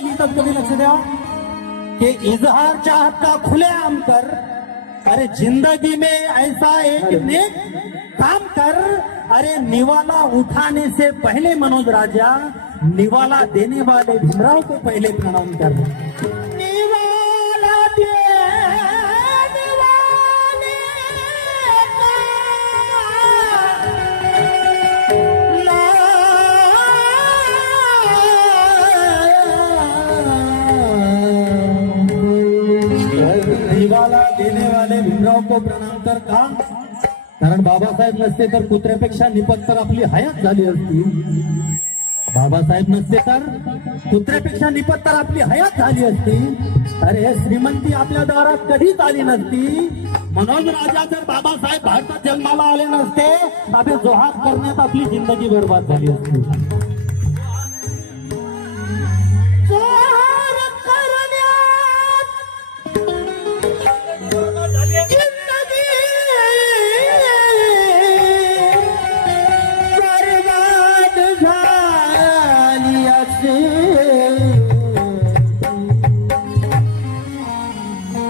काय लिहितात कधी लक्ष द्या कि इजहार चाहत का खुलेआम कर, अरे जिंदगी में ऐसा एक नेक काम कर, अरे निवाला उठाने से पहले मनोज राजा निवाला देने वाले भीमराव को पहले प्रणाम कर। निवाला देने वाले निवाला देने वाले भीमराव को प्रणाम कर का, कारण बाबासाहेब नसते तर कुत्र्यापेक्षा निपत्तर आपली हयात झाली असती। बाबासाहेब नसते तर कुत्र्यापेक्षा निपत्तर आपली हयात झाली असती। अरे श्रीमंती आपल्या दारात कधीच आली नसती। मनोज राजा जर बाबासाहेब भारतात जन्माला आले नसते, अबे जोहार करण्यात आपली जिंदगी बर्बाद झाली असती।